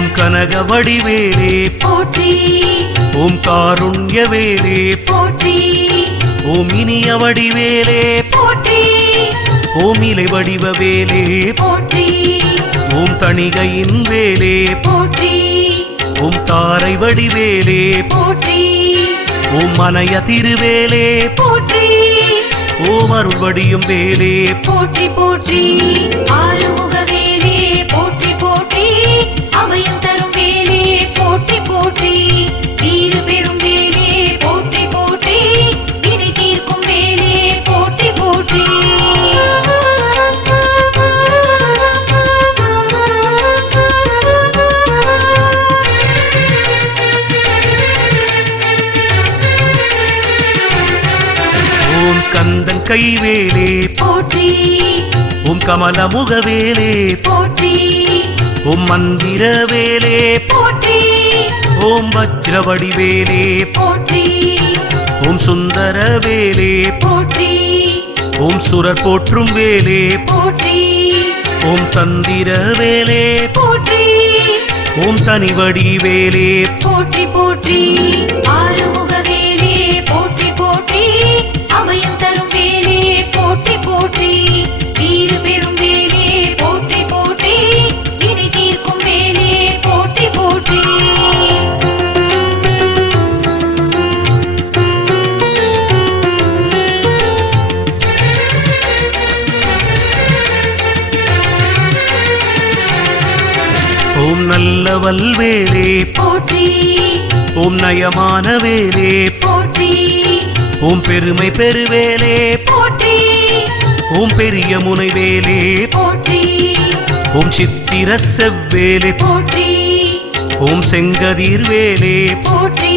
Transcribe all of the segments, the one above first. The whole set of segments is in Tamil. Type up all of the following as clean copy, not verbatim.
ஓம் கனக வடிவேலே போற்றி ஓம் காருண்ய வேலே போற்றி ஓம் இனிய வடிவேலே போற்றி ஓம் இலை வடிவ வேலே போற்றி ஓம் தணிகையின் வேலே போற்றி ஓம் தாரை வடிவேலே போற்றி ஓம் மனைய திருவேலே போற்றி ஓம் அருள் வடியும் வேலே போற்றி போற்றி ஆறுமுக வேலே போற்றி போற்றி அபயம் தரும் வேலே போற்றி போற்றி தீரு பெரும் வேலே போற்றி போற்றி வினை தீர்க்கும் வேலே போற்றி போற்றி ஓம் கந்தன் கைவேலே போற்றி ஓம் கமல முகவேலே போற்றி ஓம் மந்திர வேலே போற்றி ஓம் வஜ்ர வடிவேலே போற்றி ஓம் சுந்தர வேலே போற்றி ஓம் சுரர் போற்றும் வேலே போற்றி ஓம் தந்திர வேலே போற்றி ஓம் தனிவடி வேலே போற்றி போற்றி ஆறுமுக வேலே போற்றி போற்றி அபயம் தரும் வேலே போற்றி போற்றி தீரு பெரும் வேலே போற்றி போற்றி வினை தீர்க்கும் வேலே போற்றி போற்றி ஓம் நல்ல வல்வேலே போற்றி ஓம் நயமான வேலே போற்றி ஓம் பெருமை பெருவேலே போற்றி ஓம் பெரிய முனைவேலே போற்றி ஓம் சித்திர செவ்வேலே போற்றி ஓம் செங்கதிர் வேலே போற்றி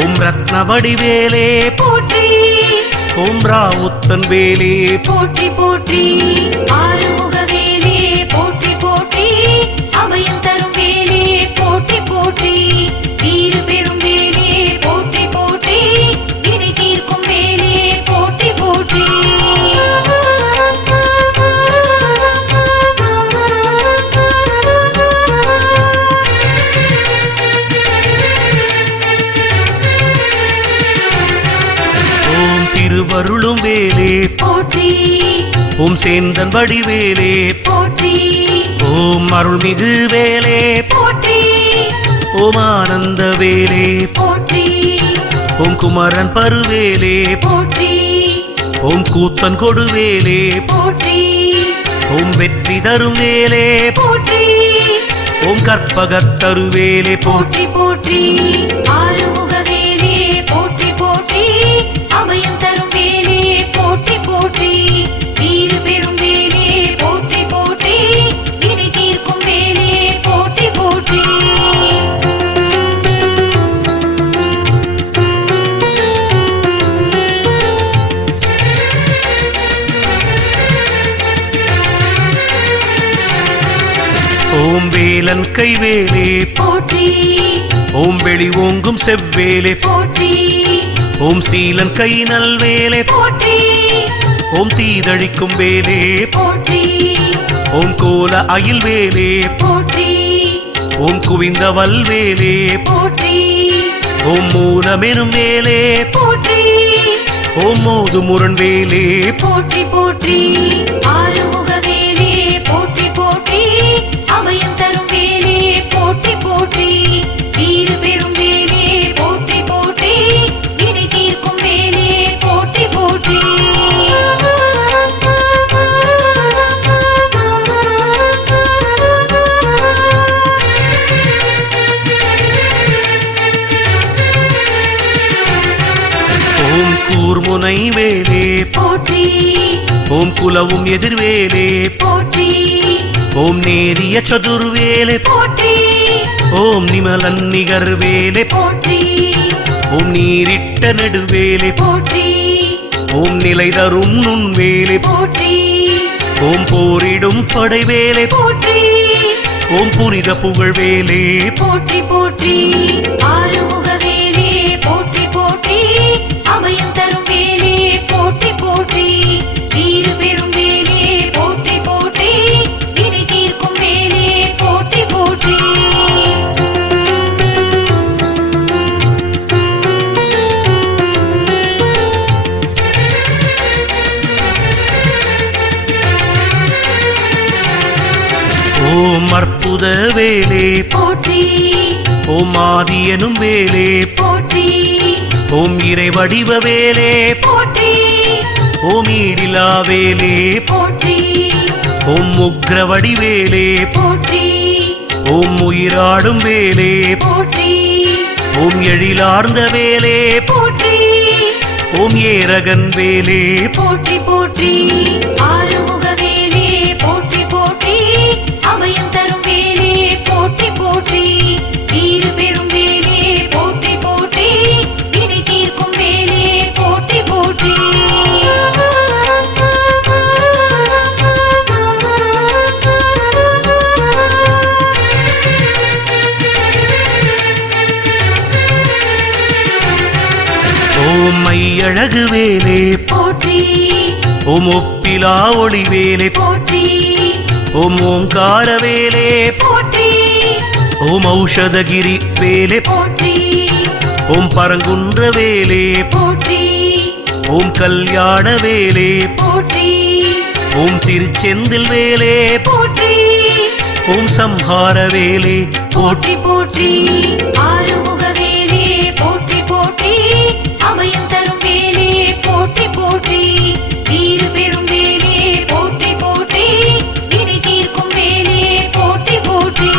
ஓம் ரத்ன வடிவேலே போற்றி ஓம் ராவுத்தன் வேலே போற்றி போற்றி ஆறுமுக வேலே போற்றி போற்றி அபயம் தரும் வேலே போற்றி போற்றி தீரு பெரும் வேலே போற்றி போற்றி வினை தீர்க்கும் வேலே போற்றி போற்றி ஓம் திருவருளும் வேலே போற்றி ஓம் சேந்தன் வடிவேலே போற்றி ஓம் அருள்மிகு வேலே போற்றி ஓம் ஆனந்த வேலே போற்றி ஓம் குமரன் பருவேலே போற்றி ஓம் கூத்தன் கொடுவேலே போற்றி ஓம் வெற்றி தரும் வேலே போற்றி ஓம் கற்பகத்தருவேலே போற்றி போற்றி ஆறுமுக வேலே போற்றி போற்றி அபயம் தரும் வேலே போற்றி போற்றி தீரு பெரும் வேலே போற்றி போற்றி வினை தீர்க்கும் வேலே போற்றி போற்றி ஓம் வேலன் கைவேலே போற்றி ஓம் வெளி ஓங்கும் செவ்வேலே போற்றி ஓம் சீலன் கை நல்வேலே போற்றி ஓம் தீதழிக்கும் வேலே போற்றி ஓம் கோல அயில் வேலே போற்றி ஓம் குவிந்த வல்வேலே போற்றி ஓம் மூலமெனும் வேலே போற்றி ஓம் மோது முரண் வேலே போற்றி போற்றி ஆறுமுக வேலே போற்றி போற்றி அபயம் தரும் வேலே போற்றி போற்றி தீரு பெரும் வேலே போற்றி போற்றி வினை தீர்க்கும் வேலே போற்றி போற்றி ஓம் கூர்முனை வேலே போற்றி ஓம் குலவும் எதிர்வேலே போற்றி ஓம் நேரிய சதுர்வேலே போற்றி ஓம் நிமலன் நிகர்வேலே போற்றி ஓம் நீரிட்ட நெடுவேலே போற்றி ஓம் நிலை தரும் நுண்வேலே போற்றி ஓம் போரிடும் படைவேலே போற்றி ஓம் புனித புகழ்வேலே போற்றி போற்றி ஆறுமுக வேலே போற்றி போற்றி அபயம் தரும் வேலே போற்றி போற்றி தீரு பெரும் வேலே போற்றி போற்றி வினை தீர்க்கும் வேலே போற்றி போற்றி ஓம் அற்புத வேலே போற்றி ஓம் ஆதி எனும் வேலே போற்றி ஓம் இறை வடிவ வேலே போற்றி ஓம் ஈடிலா வேலே போற்றி ஓம் உக்ர வடிவேலே போற்றி ஓம் உயிராடும் வேலே போற்றி ஓம் எழிலார்ந்த வேலே போற்றி ஓம் ஏரகன் வேலே போற்றி போற்றி ஆறுமுக வேலே போற்றி போற்றி அபயம் தரும் வேலே போற்றி போற்றி தீரு பெரும் வேலே போற்றி போற்றி வினை தீர்க்கும் வேலே போற்றி போற்றி ஓம் மையழகு வேலே போற்றி ஓம் ஒப்பிலா ஒளி வேலே போற்றி ஓம் ஓங்கார வேலே போற்றி ஓம் ஔஷதகிரி வேலே போற்றி ஓம் பரங்குன்ற வேலே போற்றி ஓம் கல்யாண வேலே போற்றி ஓம் திருச்செந்தில் வேலே போற்றி ஓம் சம்ஹார வேலே போற்றி போற்றி ஆறுமுக வேலே போற்றி போற்றி அபயம் தரும் வேலே போற்றி போற்றி தீரு பெரும் வேலே போற்றி போற்றி வினை தீர்க்கும் வேலே போற்றி போற்றி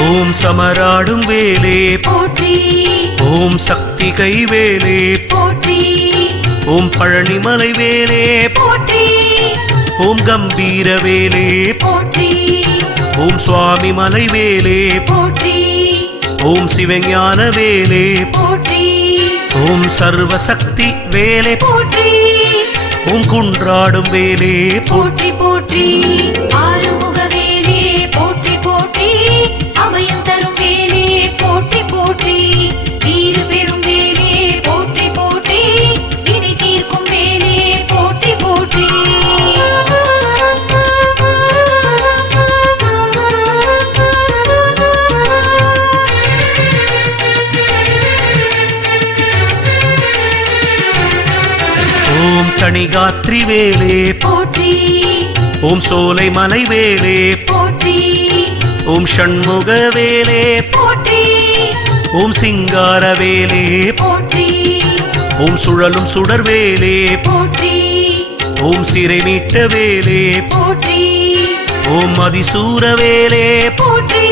ஓம் சமராடும் வேலே போற்றி ஓம் சக்தி கைவேலே போற்றி ஓம் பழனிமலை வேலே போற்றி ஓம் கம்பீர வேலே போற்றி ஓம் சுவாமி மலை வேலே போற்றி ஓம் சிவஞான வேலே போற்றி ஓம் சர்வசக்தி வேலே போற்றி ஓம் குன்றாடும் வேலே போற்றி போற்றி ஆறுமுக வேலே போற்றி போற்றி அபயம் தரும் வேலே போற்றி போற்றி தீரு பெரும் வேலே போற்றி போற்றி வினை தீர்க்கும் வேலே போற்றி போற்றி ஓம் தணிகாத்ரி வேலே போற்றி ஓம் சோலை மலை வேலே போற்றி ஓம் ஷண்முக வேலே போற்றி ஓம் சிங்கார வேலே போற்றி ஓம் சுழலும் சுடர் வேலே போற்றி ஓம் சிறை மீட்ட வேலே போற்றி ஓம் அதிசூர வேலே போற்றி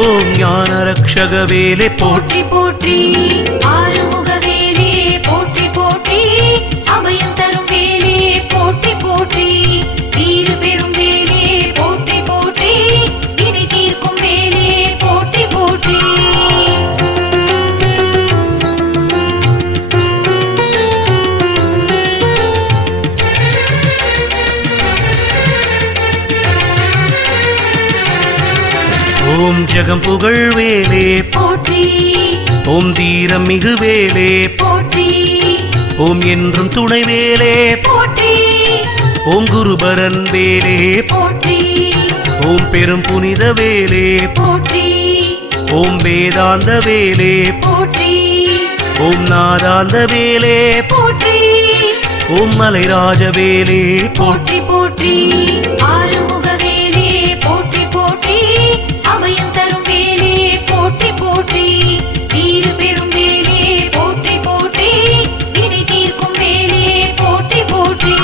ஓம் ஞான ரக்ஷக வேலே போற்றி போற்றி ஆறுமுக வேலே போற்றி போற்றி அபயம் தரும் வேலே போற்றி போற்றி தீரு பெரும் வேலே போற்றி போற்றி வினை தீர்க்கும் வேலே போற்றி போற்றி ஓம் ஜெகம் புகழ் வேலே போற்றி ஓம் தீரம் மிகு வேலே போற்றி ஓம் என்றும் துணை வேலே போற்றி ஓம் குருபரன் வேலே போற்றி ஓம் பெரும் புனித வேலே போற்றி ஓம் வேதாந்த வேலே போற்றி ஓம் நாதாந்த வேலே போற்றி ஓம் மலைராஜ வேலே போற்றி போற்றி ஆறுமுக வேலே போற்றி போற்றி அபயம் தரும் வேலே போற்றி போற்றி தீரு பெரும் வேலே போற்றி போற்றி வினை தீர்க்கும் வேலே போற்றி போற்றி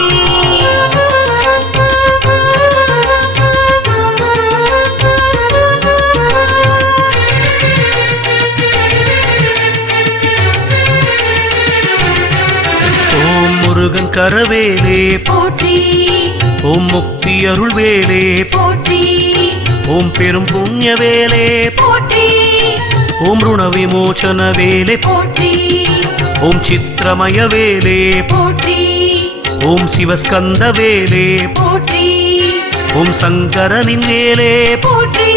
ஓம் முருகன் கரவேலே போற்றி ஓம் முக்தி அருள் வேலே போற்றி ஓம் பெரும் புண்ணிய வேலே போற்றி ஓம் ருண விமோசன வேலே போற்றி ஓம் சித்திரமய வேலே போற்றி ஓம் சிவஸ்கந்த வேலே போற்றி ஓம் சங்கரனின் வேலே போற்றி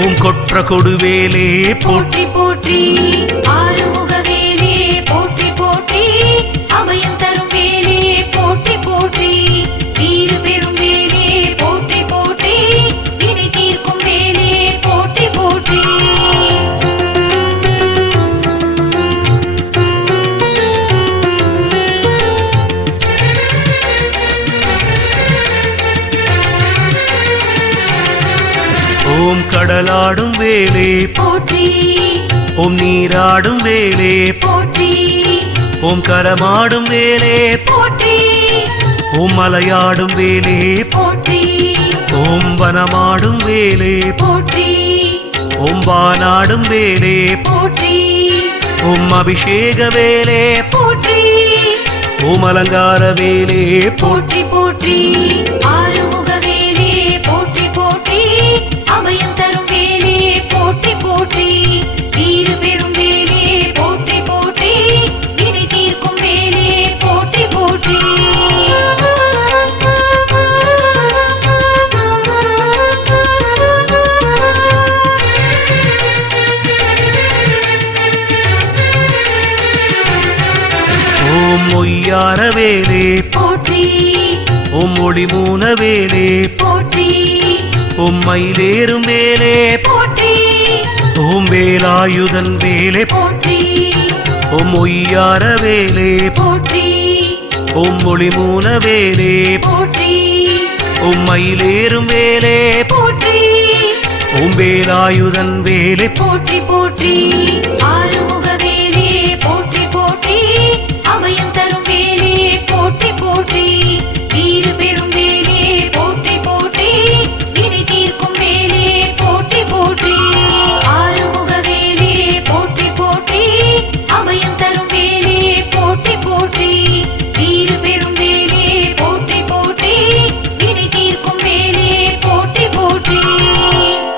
ஓம் கொற்ற கொடுவேலே போற்றி போற்றி ஆறுமுக வேலே போற்றி போற்றி அபயம் தரும் வேலே போற்றி போற்றி தீரு பெரும் வேலே போற்றி போற்றி வினை தீர்க்கும் வேலே போற்றி போற்றி ஓம் கடலாடும் வேலே போற்றி ஓம் நீராடும் வேலே போற்றி ஓம் கரமாடும் வேலே போற்றி ஓம் மலையாடும் வேலே போற்றி ஓம் வனமாடும் வேலே போற்றி ஓம் வானாடும் வேலே போற்றி ஓம் அபிஷேக வேலே போற்றி ஓம் அலங்கார வேலே போற்றி போற்றி ஆறுமுக வேலே போற்றி போற்றி அபயம் தரும் வேலே போற்றி போற்றி தீரு பெரும் வேலே போற்றி போற்றி வினை தீர்க்கும் வேலே போற்றி போற்றி ஓம் ஒய்யார வேலே போற்றி ஓம் ஒளிமூன வேலே போற்றி ஓம் மயிலேறும் வேலே போற்றி ஓம் வேலாயுதன் வேலே போற்றி ஓம் ஒய்யார வேலே போற்றி ஓம் ஒளிமூன வேலே போற்றி ஓம் மயிலேறும் வேலே போற்றி ஓம் வேலாயுதன் வேலே போற்றி போற்றி ஆறுமுக வேலே போற்றி